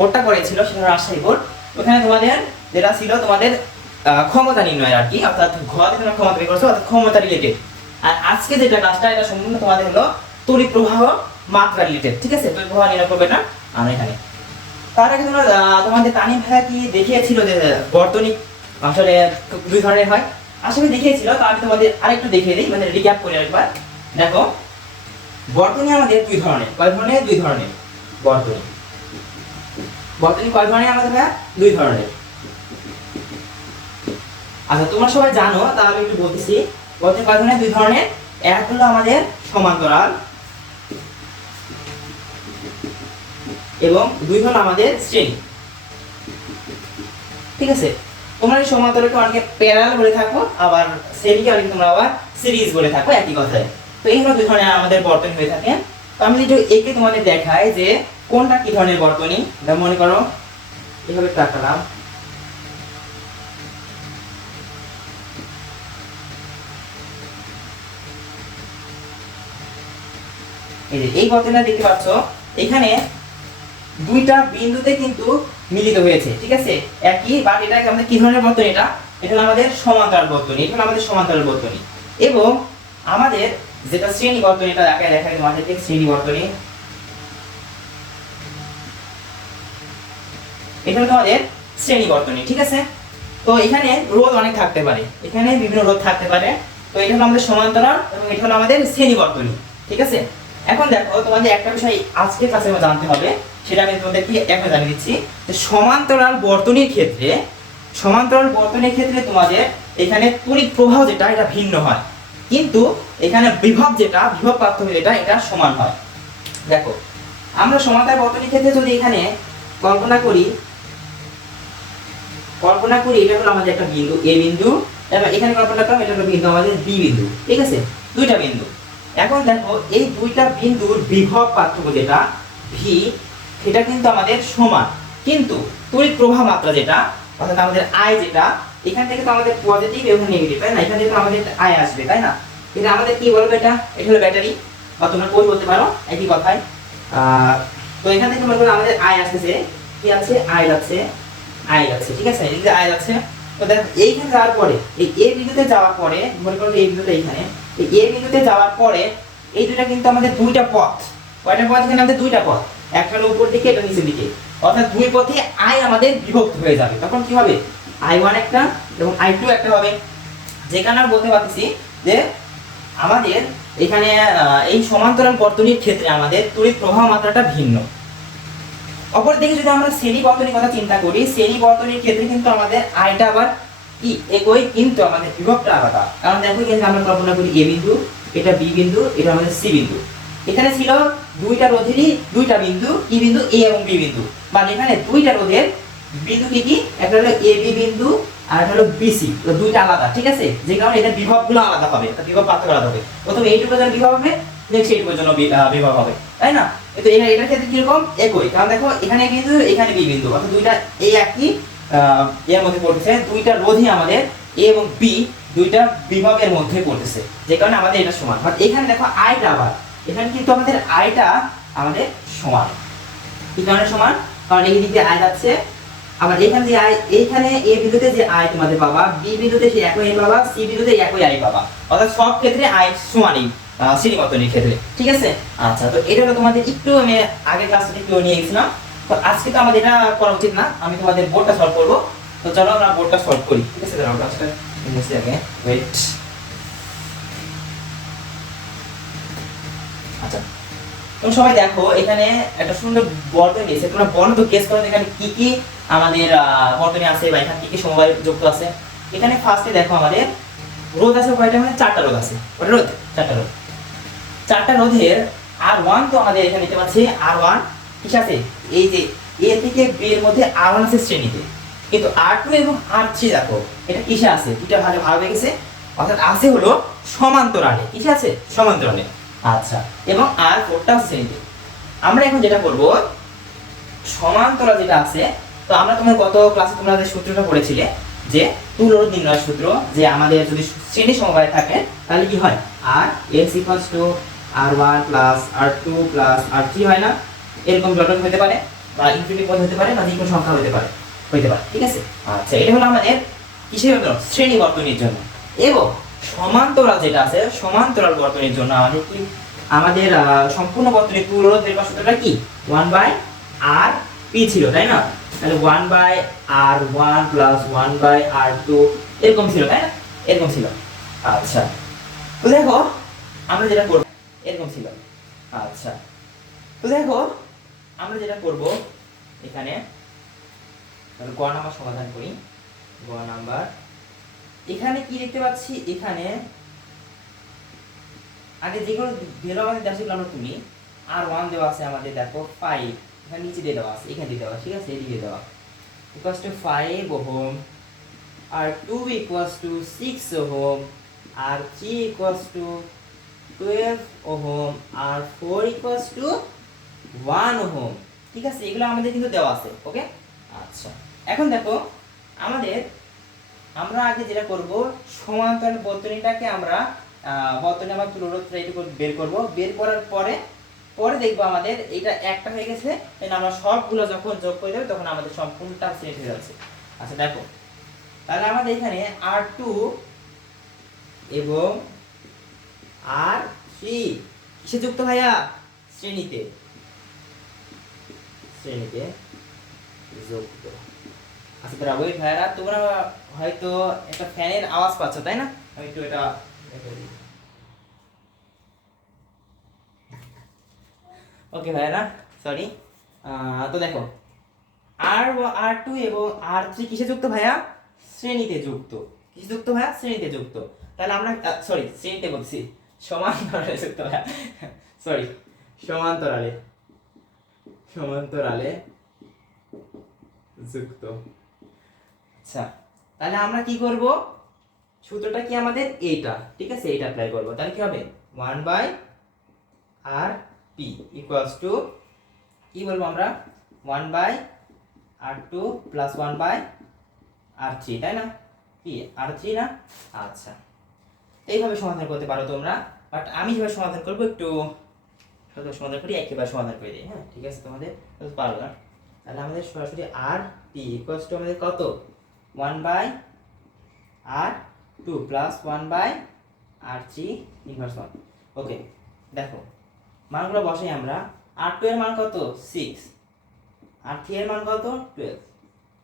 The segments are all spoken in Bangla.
বোর্ডটা করেছিল সেটা রাজশাহী বোর্ড। ওখানে তোমাদের যেটা ছিল তোমাদের ক্ষমতা নির্ণয় আর কি, অর্থাৎ ঘতে তোমরা ক্ষমতা বের করছো, অর্থাৎ ক্ষমতা রিলেটেড। আর আজকে যেটা ক্লাসটা এটা সম্পূর্ণ তোমাদের হলো তড়িৎ প্রবাহ মাত্রা রিলেটেড, ঠিক আছে? তড়িৎ প্রবাহ নির্ণয় করবে না আমরা এখানে। তার আগে তোমরা তোমাদের তানিম ভাইয়া কি দেখিয়েছিল যে বর্তনী আসলে দুই ধরনের হয়, আসলে দেখিয়েছিল। তো আমি তোমাদের আরেকটু দেখিয়ে দিই, মানে রিক্যাপ করে একবার। দেখো, বর্তনী আমাদের দুই ধরনের। কয় ধরনের? দুই ধরনের বর্তনী। বর্তনী কয় ধরনের আমাদের ভাইয়া? দুই ধরনের। আচ্ছা, তোমরা সবাই জানো, তাহলে একটু বলতেছি। বর্তনী কয় ধরনের? দুই ধরনের। এক হলো আমাদের সমান্তরাল এবং দুই হলো আমাদের শ্রেণী, ঠিক আছে? তোমরা এই সমান্তরালকে অনেকে প্যারালাল বলে থাকো, আবার শ্রেণীকে অনেকে তোমরা আবার সিরিজ বলে থাকো, একই কথায়। তো এই হলো দুই ধরনের আমাদের বর্তনী হয়ে থাকে। তো আমি যদি একে তোমাদের দেখাই যে কোনটা কি ধরনের বর্তনী, মনে করো এইভাবে তাকালাম, এই বর্তনীটা দেখতে পাচ্ছ, এখানে দুইটা বিন্দুতে কিন্তু মিলিত হয়েছে, ঠিক আছে? একই, বাট এটা আমাদের কি ধরনের বর্তনী? এটা হলো আমাদের সমান্তরাল বর্তনী। এটা হলো আমাদের সমান্তরাল বর্তনী। এবং আমাদের যেটা শ্রেণী বর্তনী, এটা দেখাই তোমাদেরকে শ্রেণী বর্তনী। এটা হলো আমাদের শ্রেণী বর্তনী, ঠিক আছে? তো এখানে রোধ অনেক থাকতে পারে, এখানে বিভিন্ন রোধ থাকতে পারে। তো এটা হলো আমাদের সমান্তরাল এবং এটা হলো আমাদের শ্রেণী বর্তনী, ঠিক আছে? এখন দেখো, তোমাদের একটা বিষয় আজকের ক্লাসে জানতে হবে, সেটা আমি তোমাদেরকে এখন জানিয়ে দিচ্ছি যে সমান্তরাল বর্তনীর ক্ষেত্রে তোমাদের এখানে তড়িৎ প্রবাহ যেটা এটা ভিন্ন হয়, কিন্তু এখানে বিভব পার্থক্য যেটা এটা সমান হয়। দেখো, আমরা সমান্তরাল বর্তনীর ক্ষেত্রে যদি এখানে কল্পনা করি, এটা হলো আমাদের একটা বিন্দু এ বিন্দু, এবং এখানে কল্পনা করলাম এটা হলো বিন্দু আমাদের বি বিন্দু, ঠিক আছে? দুইটা বিন্দু। এখন দেখো, এই দুইটা বিন্দুর বিভব পার্থক্য যেটা ভি, এটা কিন্তু আমাদের সমান, কিন্তু তড়িৎ প্রবাহ মাত্রা যেটা, অর্থাৎ আমাদের আই যেটা, এখান থেকে তো আমাদের পজিটিভ এবং নেগেটিভ, তাই না? এখান থেকে তো আমাদের আই আসবে, তাই না? এটা আমাদের কি বলবো? এটা হলো ব্যাটারি, বা তোমরা কোষ বলতে পারো, একই কথায়। তো এখান থেকে মনে করো আমাদের আই আসতেছে, কি আছে? আই যাচ্ছে, ঠিক আছে? এই যে আই যাচ্ছে। তো দেখো, এইখানে যাওয়ার পরে, এই এ বিন্দুতে যাওয়ার পরে, মনে করো এই বিন্দুটা এইখানে, এই এ বিন্দুতে যাওয়ার পরে এই দুটো কিন্তু আমাদের দুইটা পথ। কয়টা পথ? এখানে আমাদের দুইটা পথ, একটা হলো উপর দিকে, এটা নিচের দিকে, অর্থাৎ দুই পথে আই আমাদের বিভক্ত হয়ে যাবে। তখন কি হবে? I1 একটা এবং I2 একটা হবে। যেখানে আমরা বলতে পারতেছি যে আমাদের এখানে এই সমান্তরাল বর্তনীর ক্ষেত্রে আমাদের তড়িৎ প্রবাহ মাত্রাটা ভিন্ন। অপরদিকে যদি আমরা শ্রেণী বর্তনীর কথা চিন্তা করি, শ্রেণী বর্তনীর ক্ষেত্রে কিন্তু আমাদের আইটা আবার কি একই, কিন্তু আমাদের বিভবটা আলাদা। কারণ দেখো, এখানে আমরা কল্পনা করি এ বিন্দু, এটা বি বিন্দু, এটা আমাদের সি বিন্দু। এখানে ছিল দুইটা রোধেরই দুইটা বিন্দু, কি বিন্দু? এ এবং বি বিন্দু। মানে এখানে দুইটা রোধের বিন্দু কি? একটা হলো এ বি বিন্দু আর একটা হলো বিসি। তো দুইটা আলাদা, ঠিক আছে? যে কারণে এদের বিভবগুলো আলাদা হবে, বিভব পার্থক্য আলাদা হবে। প্রথমে এইটুকুর জন্য বিভব হবে, নেক্সট এইটুকুর জন্য বিভব হবে, তাই না? তো এটার ক্ষেত্রে কিরকম? একই। কারণ দেখো, এখানে কিন্তু এখানে বি বিন্দু, অর্থাৎ দুইটা এই একই এর মধ্যে পড়তেছে, দুইটা রোধই আমাদের এ এবং বি দুইটা বিভবের মধ্যে পড়তেছে, যে কারণে আমাদের এটা সমান। বাট এখানে দেখো আইটা আবার, এখানে কিন্তু আমাদের আইটা আমাদের সমান। কি কারণে সমান? কারণ এই দিকে আই যাচ্ছে, আবার এখানে যে আই, এইখানে এ বিন্দুতে যে আই তোমাদের পাবা, বি বিন্দুতে সেই একই আই পাবা, সি বিন্দুতে একই আই পাবা, অর্থাৎ সব ক্ষেত্রে আই সমানই শ্রেণী বর্তনীর ক্ষেত্রে, ঠিক আছে? আচ্ছা, তো এটা হলো তোমাদের একটু আমি আগের ক্লাসটা একটু নিয়ে গেছিলাম। তো আজকে তো আমাদের এটা করা উচিত না, আমি তোমাদের বোর্ডটা সলভ করবো। তো চলো আমরা বোর্ডটা সলভ করি, ঠিক আছে? দাঁড়াও, ক্লাসটা নিয়েছি আগে, ওয়েট। আচ্ছা, তোমরা সবাই দেখো, এখানে একটা সুন্দর বর্তনী দিয়েছে। তোমরা বলো তো, গেস করো এখানে কি কি আমাদের বর্তনী আছে, বা এখানে কি কি সমবায় যুক্ত আছে। এখানে ফার্স্টে দেখো, আমাদের রোধ আছে কয়টা? মানে চারটা রোধ আছে। কয়টা রোধ? চারটা রোধের R1 তো আমাদের এখানে নিতে পারছি, R1 ঠিক আছে? এই যে এ থেকে বি এর মধ্যে R1 আছে শ্রেণীতে, কিন্তু R2 এবং R3 দেখো এটা কিসে আছে? দুইটা ভালো গেছে, অর্থাৎ আছে হলো সমান্তরালে। কিসে আছে? সমান্তরালে। আচ্ছা, এবং R4টা শ্রেণীতে। আমরা এখন যেটা করব, সমান্তরাল যেটা আছে, তো আমরা তোমার গত ক্লাসে তোমরা যে সূত্রটা পড়েছিলে যে তুল্য নির্ণয় সূত্র, যে আমাদের যদি শ্রেণী সমবায় থাকে তাহলে কি হয়? আর x = R1 + R2 + R3 হয় না? এরকম জটন হতে পারে। বা ইনফিনিটি পদ হতে পারে বা যে কোনো সংখ্যা হতে পারে ঠিক আছে। আচ্ছা, এটা হলো আমাদের কিসের জন্য, শ্রেণী বর্তনীর জন্য। এবং সমান্তরাল যেটা আছে, সমান্তরাল বর্তনীর জন্য আমাদের কি, আমাদের সম্পূর্ণ বর্তনীর পুরো বের সূত্রটা কি 1/r p ছিল, তাই না? তাহলে 1/r1 + 1/r2 এরকম ছিল, তাই না? এরকম ছিল। আচ্ছা, তো দেখো আমরা যেটা করব এরকম ছিল। আচ্ছা, তো দেখো আমরা যেটা করব এখানে, তাহলে গ নাম্বার সমাধান করি। গ নাম্বার, এখানে কি দেখতে পাচ্ছি, এখানে আগে যেগুলো ভ্যালু আমাদের দেওয়া ছিল আমরা তুমি r1 দেওয়া আছে আমাদের, দেখো 5 এখানে নিচে দিয়ে দেওয়া আছে, এখানে দিয়ে দেওয়া, ঠিক আছে, এদিকে দেওয়া = 5 ohm, r2 = 6 ohm, r3 = 12 ohm, r4 = 1 ohm, ঠিক আছে, এগুলো আমাদের কিন্তু দেওয়া আছে। ওকে, আচ্ছা, এখন দেখো আমাদের, আমরা আগে যেটা করব সমান্তরাল বর্তনীটাকে আমরা বর্তনী আমার তুলরোধটা এইটুকু বের করব, বের করার পরে দেখবো আমাদের এটা একটা হয়ে গেছে, তাহলে আমরা সবগুলো যখন যোগ করে দেব তখন আমাদের সম্পূর্ণটা সেট হয়ে যাচ্ছে। আচ্ছা দেখো, তাহলে আমাদের এখানে r2 এবং r3 কিসে যুক্ত ভাইয়া, শ্রেণীতে যুক্ত। আচ্ছা তারা ওয়েট ভাইরা, তোমরা হয়তো একটা ফ্যানের আওয়াজ পাচ্ছ, তাই না? আমি একটু এটা ওকে ভাইরা, সরি। তো দেখো r2 এবং r3 কিসে যুক্ত ভাইয়া, শ্রেণীতে যুক্ত। কিসে যুক্ত ভাইয়া, শ্রেণীতে যুক্ত। তাহলে আমরা সরি শ্রেণীতে বলছি, সমান্তরালে যুক্ত ভাইয়া, সরি, সমান্তরালে যুক্ত। আচ্ছা, তাহলে আমরা কি করব, সূত্রটা কি আমাদের এইটা, ঠিক আছে, এইটা অ্যাপ্লাই করব। তাহলে কি হবে 1/rp = কি বলবো আমরা, 1/r2 + 1/r3, তাই না? কি r3 না? আচ্ছা, এইভাবে সমাধান করতে পারো তোমরা, বাট আমি যেভাবে সমাধান করব একটু সমাধান করি, একেবারে সমাধান করে দিই, হ্যাঁ ঠিক আছে, তোমাদের পারো না। তাহলে আমাদের সরাসরি rp = আমাদের কত, 1/r2 + 1/r3 ইনভার্স 1। ওকে, দেখো মানগুলো বসাই আমরা। r2 এর মান কত, 6, r3 এর মান কত, 12,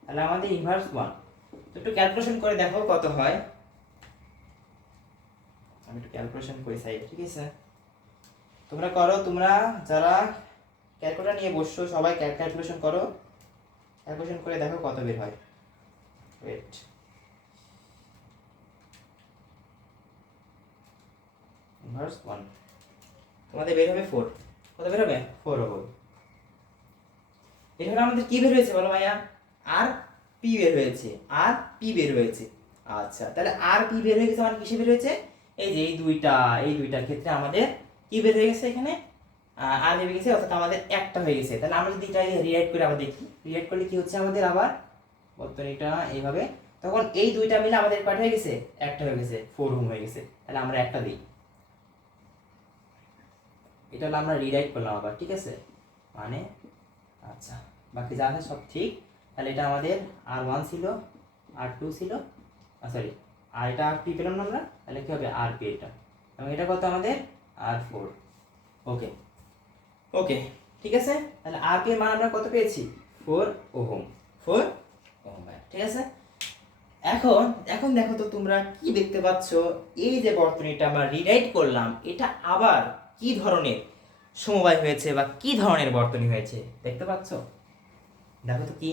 তাহলে আমাদের ইনভার্স 1। তো একটু ক্যালকুলেশন করে দেখো কত হয়, আমি একটু ক্যালকুলেশন করি সাইড, ঠিক আছে, তোমরা করো, তোমরা যারা ক্যালকুলেটর নিয়ে বসছো সবাই ক্যালকুলেশন করো, ক্যালকুলেশন করে দেখো কত বের হয়। ওয়েট, ইনভার্স 1 তোমাদের বের হবে 4, কত বের হবে, 4 হবে। এখানে আমাদের কি বের হয়েছে বলো ভাইয়া, আর পি বের হয়েছে, আর পি বের হয়েছে। আচ্ছা, তাহলে আর পি বের হয়ে গেছে মানে কিসে বের হয়েছে, এই যে এই দুইটার ক্ষেত্রে আমাদের কি বের হয়ে গেছে, এখানে আর বের হয়ে গেছে, অর্থাৎ আমাদের একটা হয়ে গেছে। তাহলে আমরা যদি এটা রিরাইট করে আবার দেখি, রিরাইট করলে কি হচ্ছে আমাদের, আবার বর্তনীটা এইভাবে, তখন এই দুইটা মিলে আমাদের কয়টা হয়ে গেছে, একটা হয়ে গেছে, 4 ওহম হয়ে গেছে। তাহলে আমরা একটা দিই, এটা হলো আমরা রিরাইট করলাম আবার, ঠিক আছে, মানে আচ্ছা বাকি যা আছে সব ঠিক। তাহলে এটা আমাদের r1 ছিল, r2 ছিল, সরি, আর এটা r3 পেলাম না আমরা, তাহলে কি হবে rp এটা, এবং এটা কত আমাদের r4। ওকে ওকে, ঠিক আছে, তাহলে rp এর মান আমরা কত পেয়েছি, 4 ওহম, 4 ওহম, ঠিক আছে। এখন দেখো তো তোমরা কি দেখতে পাচ্ছ, এই যে বর্তনীটা আমরা রিরাইট করলাম, এটা আবার কি ধরনের সমবায় হয়েছে বা কি ধরনের বর্তনী হয়েছে দেখতে পাচ্ছ, দেখো তো কি,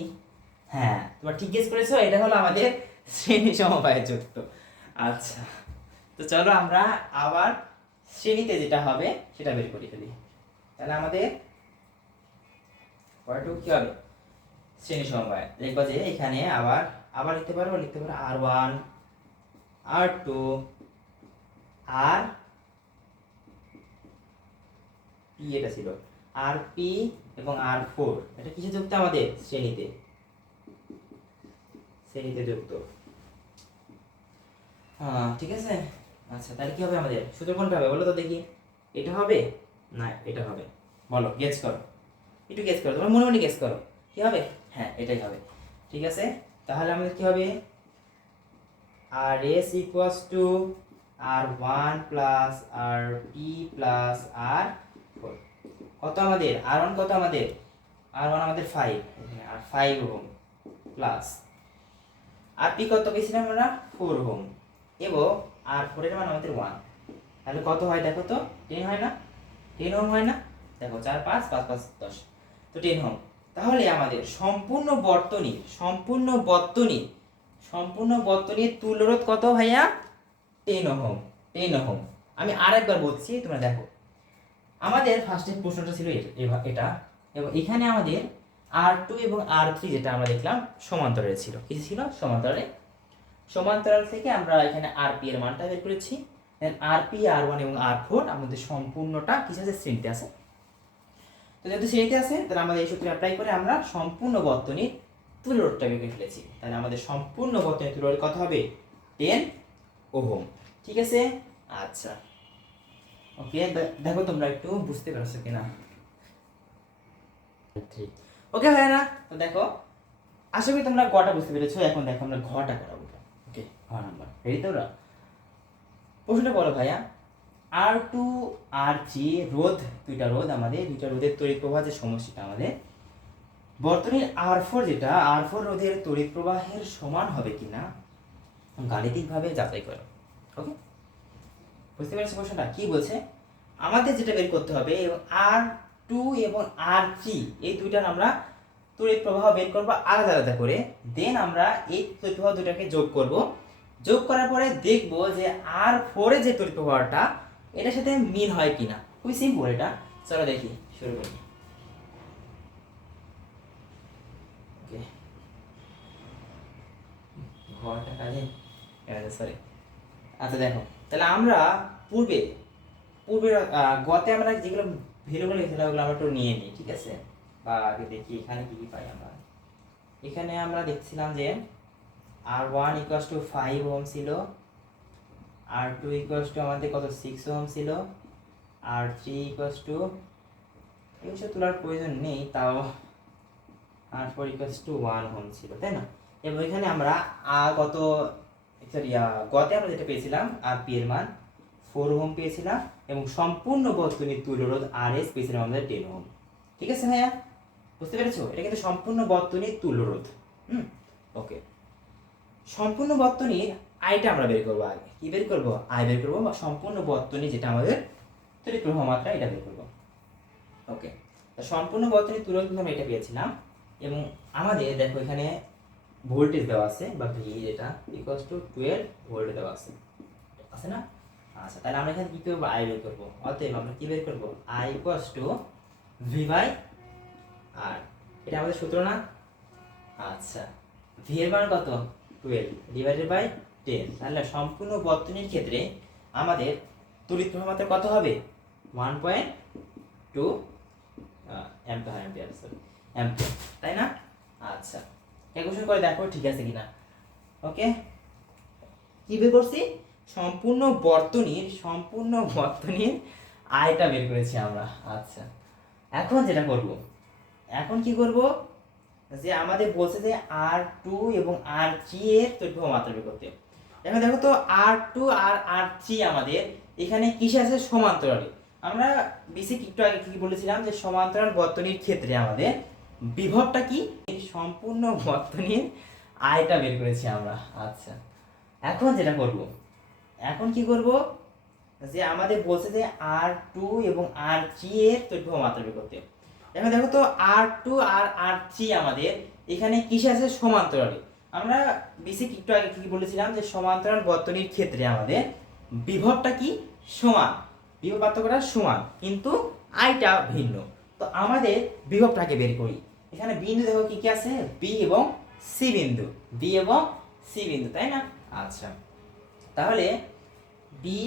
হ্যাঁ তোমরা ঠিক গেস করেছো, এটা হলো আমাদের শ্রেণী সমবায়ে যুক্ত। আচ্ছা, তো চলো আমরা আবার শ্রেণীতে যেটা হবে সেটা বের করে ফেলি। তাহলে আমাদের পরেরটুকু কি হবে, শ্রেণী সমবায়, দেখবা যে এখানে আবার লিখতে পারো r1 r2 আর পি, এটা ছিল rp এবং r4, এটা কিসে যুক্ত, আমাদের শ্রেণীতে যুক্ত। হ্যাঁ ঠিক আছে। আচ্ছা, তাহলে কি হবে আমাদের, সূত্র কোনটা হবে বলো তো দেখি, এটা হবে না এটা হবে, বলো গেস করো। একটু গেস করো, তোমরা মনে মনে গেস করো কি হবে। হ্যাঁ এটাই হবে, ঠিক আছে। তাহলে আমাদের কি হবে, R S equals to R one plus R P plus R four. কত আমাদের আর ওয়ান, কত আমাদের আর ওয়ান আমাদের 5, আর 5 ওহম প্লাস আর পি কত পেয়েছিলাম আমরা 4 ওহম, এবং আর 4 এর মান আমাদের 1। তাহলে কত হয় দেখো তো, 10 হয় না, 10 ওহম হয় না, দেখো 4 5 5 5 10, তো 10 ওহম। তাহলে আমাদের সম্পূর্ণ বর্তনীর তুল্যরোধ কত ভাইয়া, 10 ওহম, 10 ওহম। আমি আরেকবার বলছি তোমরা দেখো, আমাদের ফার্স্টের প্রশ্নটা ছিল এটা, এবং এখানে আমাদের R2 এবং R3 যেটা আমরা দেখলাম সমান্তরালে ছিল, কি ছিল সমান্তরাল থেকে আমরা এখানে RP এর মানটা বের করেছি, দেন RP R1 এবং R4 আমাদের সম্পূর্ণটা কিছু আছে শ্রেণীতে আছে। তো যেহেতু শ্রেণীতে আছে তাহলে আমাদের এই সূত্র অ্যাপ্লাই করে আমরা সম্পূর্ণ বর্তনীর তুল্যরোধটা বের করে ফেলেছি। তাহলে আমাদের সম্পূর্ণ বর্তনীর তুল্যরোধ কত হবে, 10 ওহম, ঠিক আছে। আচ্ছা ওকে, দেখো তোমরা একটু বুঝতে পারছো কিনা। ওকে হয় না, তো দেখো আশা করি তোমরা গটা বুঝতে পেরেছো। এখন দেখো আমরা ঘটা করাবো। ওকে, ঘ নাম্বার রেডি তোমরা। প্রশ্নটা বলো ভাইয়া, R2 R3 রোধ, দুইটা রোধের তড়িৎ প্রবাহ যে সমষ্টিটা আমাদের বর্তনীর R4 যেটা R4 রোধের তড়িৎ প্রবাহের সমান হবে কিনা গাণিতিকভাবে যাচাই করো। ওকে, বুঝতে পেরেছো প্রশ্নটা কি বলছে। আমাদের যেটা বের করতে হবে, এবং R2 এবং R3 এই দুইটার আমরা তড়িৎ প্রবাহ বের করব আলাদা আলাদা করে, দেন আমরা এই তড়িৎ প্রবাহ দুটাকে যোগ করার পরে দেখব যে R4 এর যে তড়িৎ প্রবাহটা এটার সাথে মিল হয় কিনা। খুবই সিম্পল এটা, চলো দেখি, শুরু করি। ওকে, ঘরটা কাজে সরি। আচ্ছা দেখো, তাহলে আমরা পূর্বের গতে আমরা যেগুলো ভ্যালুগুলো লিখেছিলাম ওগুলো আমরা একটু নিয়ে নিই, ঠিক আছে। বা আগে দেখি এখানে কি কি পাই আমরা। এখানে আমরা দেখছিলাম যে R1 ইকুয়ালস টু 5 ওহম ছিল, R2 ইকুয়ালস টু আমাদের কত 6 ওহম ছিল, R3 ইকুয়ালস টু এগুলো তোলার প্রয়োজন নেই, তাও R4 ইকুয়ালস টু 1 ওহম ছিল, তাই না। এবং এখানে আমরা গতে আমরা যেটা পেয়েছিলাম RP এর মান 4 ওহম পেয়েছিলাম, এবং সম্পূর্ণ বর্তনীর তুল্যরোধ RS পেয়েছিলাম আমাদের 10 ওহম। ঠিক আছে ভাইয়া, বুঝতে পেরেছো, এটা কিন্তু সম্পূর্ণ বর্তনীর তুল্যরোধ। ওকে, সম্পূর্ণ বর্তনীর আইটা আমরা বের করবো। আগে কি বের করবো, আই বের করবো, বা সম্পূর্ণ বর্তনী যেটা আমাদের তড়িৎ প্রবাহ মাত্রা এটা বের করবো। ওকে, সম্পূর্ণ বর্তনীর তুল্যরোধ কিন্তু আমরা এটা পেয়েছিলাম, এবং আমাদের দেখো এখানে ভোল্টেজ দেওয়া আছে, বা ভি যেটা ইকুয়ালস টু 12 ভোল্ট দেওয়া আছে না। আচ্ছা, তাহলে আমরা এখানে কি করবো, আই বের করবো। অতএব আমরা কি বের করবো, I equals to V by R, এটা আমাদের সূত্র না। আচ্ছা, ভি এর মান কত 12 ডিভাইডেড বাই 10। তাহলে সম্পূর্ণ বর্তনীর ক্ষেত্রে আমাদের তড়িৎ প্রবাহ মাত্রা কত হবে, 1.2 অ্যাম্পিয়ার, তাই না। আচ্ছা, ক্যালকুলেশন করে দেখো ঠিক আছে কিনা। ওকে, কি বের করছি, সম্পূর্ণ বর্তনীর আয়টা বের করেছি আমরা। আচ্ছা, এখন যেটা করব, এখন কি করব, যে আমাদের বলছে যে R2 এবং R3 এর তড়িৎ প্রবাহ মাত্রা বের করতে। এখন দেখো তো R2 আর R3 আমাদের এখানে কিসে আছে, সমান্তরালে। আমরা বেসিক একটু আগে কি বলেছিলাম, যে সমান্তরাল বর্তনীর ক্ষেত্রে আমাদের বিভবটা কি, সম্পূর্ণ বর্তনীর আয়টা বের করেছি আমরা। আচ্ছা, এখন যেটা করব, এখন কি করব, যে আমাদের বলছে যে R2 এবং R3 এর তড়িৎ প্রবাহ মাত্রা বের করতে। এখন দেখো তো R2 আর R3 আমাদের এখানে কিসে আছে, সমান্তরালে। আমরা বেসিক একটু আগে কি বলেছিলাম, যে সমান্তরাল বর্তনীর ক্ষেত্রে আমাদের বিভবটা কি, সমান, বিভব পার্থক্যটা সমান, কিন্তু আইটা ভিন্ন। তো আমাদের বিভবটাকে বের করি। এখানে বিন্দু দেখো কি কি আছে, বি এবং সি বিন্দু, তাই না। আচ্ছা, তাহলে বি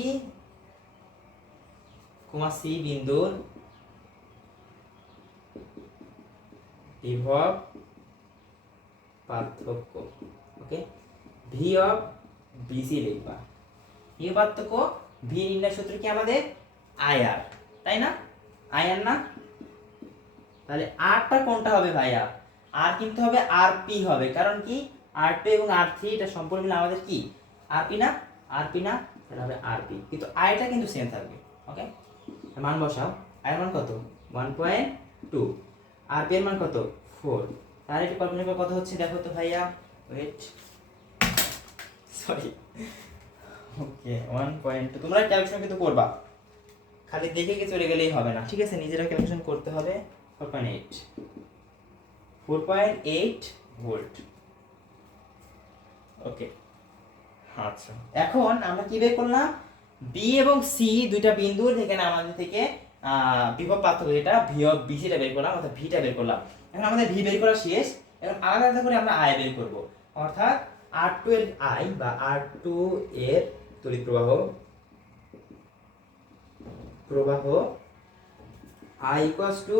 সি বিন্দুর বিভব পার্থক্য, ওকে, ভি অফ বিসি লিখবা। বিভব পার্থক্য, ভি নির্ণয় সূত্র কি আমাদের আইআর, তাই না, আইআর না। তাহলে আরটা কোনটা হবে ভাইয়া? আর কিন্তু হবে আরপি হবে, কারণ কি R2 এবং R3 এটা সম্পূর্ণ মিলে আমাদের কি আরপি না? আরপি না, তাহলে হবে আরপি, কিন্তু আইটা কিন্তু সেম থাকবে। ওকে, মান বসাও। আয়ের মান কত? 1.2। আরপি এর মান কত? 4। তাহলে এটা কল্পনা কত হচ্ছে দেখো তো ভাইয়া, ওয়েট, সরি, ওকে 1.2। তোমরা ক্যালকুলেশন কিন্তু করবা, খালি দেখে কি চলে গেলেই হবে না, ঠিক আছে? নিজেরা ক্যালকুলেশন করতে হবে। 4.8 4.8 ভোল্ট। ওকে, আচ্ছা, এখন আমরা কি বের করলাম? বি এবং সি দুইটা বিন্দুর এখানে আমাদের থেকে বিভব পার্থক্য যেটা ভি অফ বিসিটা বের করলাম, অর্থাৎ ভিটা বের করলাম। এখন আমাদের ভি বের করা শেষ, এখন আলাদা আলাদা করে আমরা আই বের করব, অর্থাৎ R2 এর আই বা R2 এর তড়িৎ প্রবাহ I equals to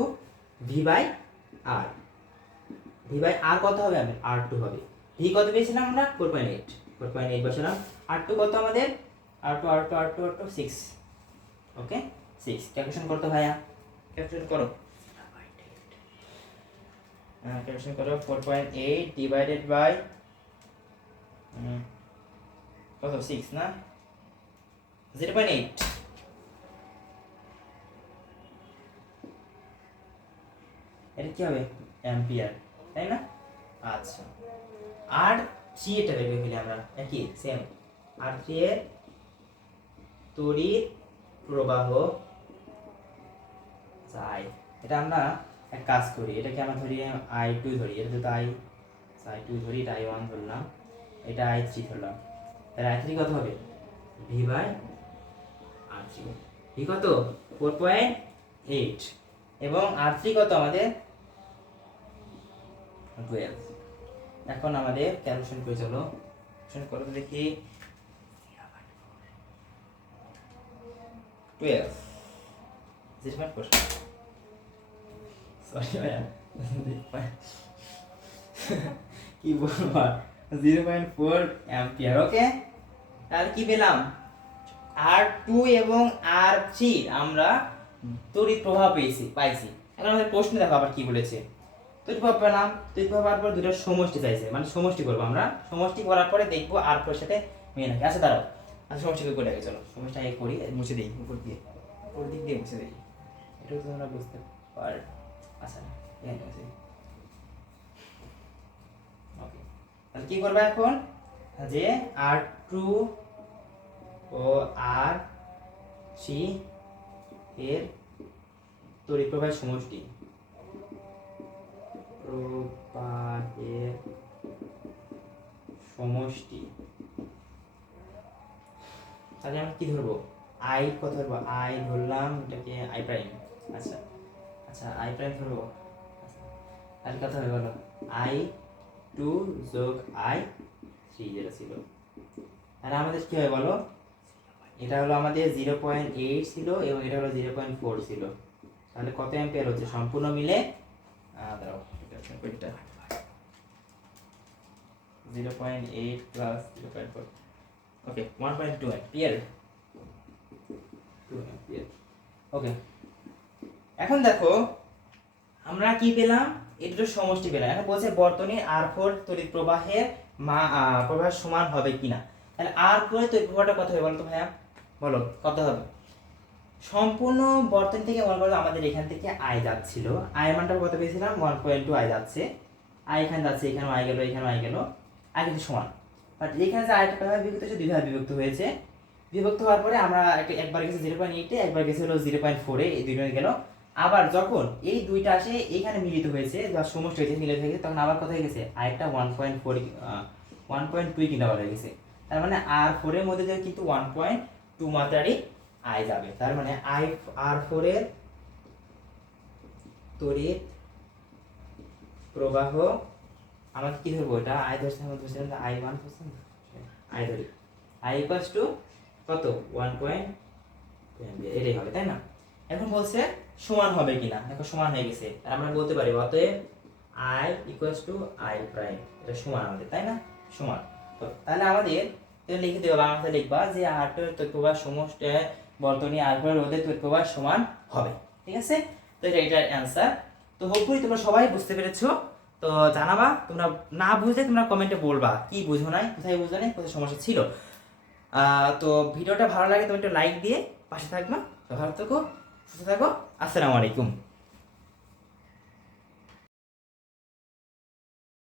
V by R. V by R কত হবে? আমাদের R2 হবে। ভি কত পেয়েছিলাম আমরা? 4.8 4.8 বসালাম। R2 কত আমাদের? R2 6। ওকে, 6। ক্যালকুলেশন করতে ভাইয়া, ক্যালকুলেশন করো। ক্যালকুলেশন করো। 4.8 ডিভাইডেড বাই কত? 6 না, 0.8। এটা কি হবে? অ্যাম্পিয়ার, তাই না? আচ্ছা, আর থ্রি এটা বের করে ফেলি আমরা, একই সেম। R3 এর তড়িৎ প্রবাহ আই, এটা আমরা এক কাজ করি, এটাকে আমরা ধরি I2 ধরি, এটা তো I2 ধরি, এটা I1 ধরলাম, এটা I3 ধরলাম। তাহলে I3 কত হবে? V by R3। ভি কত? 4.8 এবং R3 কত আমাদের? 12। এখন আমাদের ক্যালকুলেশন করে চলো, ক্যালকুলেশন করো দেখি। 12 0.4, সরি ভাইয়া, কি বলবো, 0.4 অ্যাম্পিয়ার। ওকে, তাহলে কি পেলাম? R2 এবং R3 আমরা তড়িৎ প্রবাহ পাইছি। এখন আমাদের প্রশ্ন দেখো আবার কি বলেছে। তড়িৎ প্রবাহ পেলাম, তড়িৎ প্রবাহ পাওয়ার পর দুটোর সমষ্টি চাইছে, মানে সমষ্টি করবো আমরা। সমষ্টি করার পরে দেখবো R4 এর সাথে মিলে নাকি। আচ্ছা দাঁড়াও, আচ্ছা সমষ্টি করে আগে চলো, সমষ্টি আগে করি, মুছে দিই উপর দিক দিয়ে মুছে দিই, এটাও তোমরা বুঝতে পার। আচ্ছা, এখানে মুছে দিই। ওকে, তাহলে কি করবে এখন? যে R2 ও R3 এর তড়িৎ প্রবাহের সমষ্টি, তাহলে আমরা কি ধরবো? আই কত ধরবো? আই ধরলাম এটাকে আই প্রাইম। আচ্ছা আচ্ছা, আই প্রাইম ধরবো। তাহলে কত হবে বলো? I2 যোগ I3 যেটা ছিল, তাহলে আমাদের কি হবে বলো? এটা হলো আমাদের 0.8 ছিল এবং এটা হলো 0.4 ছিল, তাহলে কত অ্যাম্পিয়ার হচ্ছে সম্পূর্ণ মিলে? দাঁড়াও, এটা 0.8 প্লাস 0.4, ওকে 1.2 অ্যাম্পিয়ার। 2 অ্যাম্পিয়ার। ওকে, এখন দেখো আমরা কি পেলাম? এটার সমষ্টি পেলাম। এখন বলছে বর্তনীর R4 তড়িৎ প্রবাহের প্রবাহের সমান হবে কিনা। তাহলে R4 এর তড়িৎ প্রবাহটা কত হবে বলো তো ভাইয়া? বলো কত হবে? সম্পূর্ণ বর্তনী থেকে মনে করো আমাদের এখান থেকে আই যাচ্ছিল, আই মানটা কত পেয়েছিলাম? 1.2 আই যাচ্ছে, আই এখানে যাচ্ছে, এখানে আই গেল, এখানে আই গেল, আই কিন্তু সমান। বাট এখানে যে আইটা কয়ভাবে বিভক্ত হয়েছে? দুই ভাবে বিভক্ত হয়েছে। বিভক্ত হওয়ার পরে আমরা একবার গেছে 0.8 এ, একবার গেছে হলো 0.4 এ, এই দুইটা গেল। আবার যখন এই দুইটা আসে এখানে মিলিত হয়েছে, যা সমষ্টি হয়েছে, মিলিত হয়েছে, তখন আবার কথা হয়ে গেছে আইটা 1.2 কিন্তু আবার হয়ে গেছে। তার মানে R4 এর মধ্যে দিয়ে কিন্তু 1.2 মাত্রারই আই যাবে। তার মানে R4 এর তড়িৎ প্রবাহ আমাকে কি ধরবো? এটা আই ধরছিলাম, I1 ধরছিলাম, আই ধরি, আই ইকুয়ালস টু কত? 1.2 অ্যাম্পিয়ার, এটাই হবে, তাই না? এখন বলছে সমান হবে কিনা, দেখো সমান হয়ে গেছে। আর আমরা বলতে পারি অতএব I equals two I prime, এটা সমান আমাদের, তাই না? সমান। তো তাহলে আমাদের লিখে দেবো, বাংলাতে লিখবা যে R2 এর তড়িৎ প্রবাহ সমষ্টি বর্তনী R4 এর রোধের তড়িৎ প্রবাহ সমান হবে, ঠিক আছে? তো এটার অ্যান্সার। তো হোপফুলি তোমরা সবাই বুঝতে পেরেছো। তো জানাবা, তোমরা না বুঝলে তোমরা কমেন্টে বলবা কি বুঝো নাই, কোথায় বুঝো নাই, কোথায় সমস্যা ছিল। তো ভিডিওটা ভালো লাগে তুমি একটু লাইক দিয়ে পাশে থাকবা। ভালো থাকো, সুস্থ থাকো। আসসালামু আলাইকুম।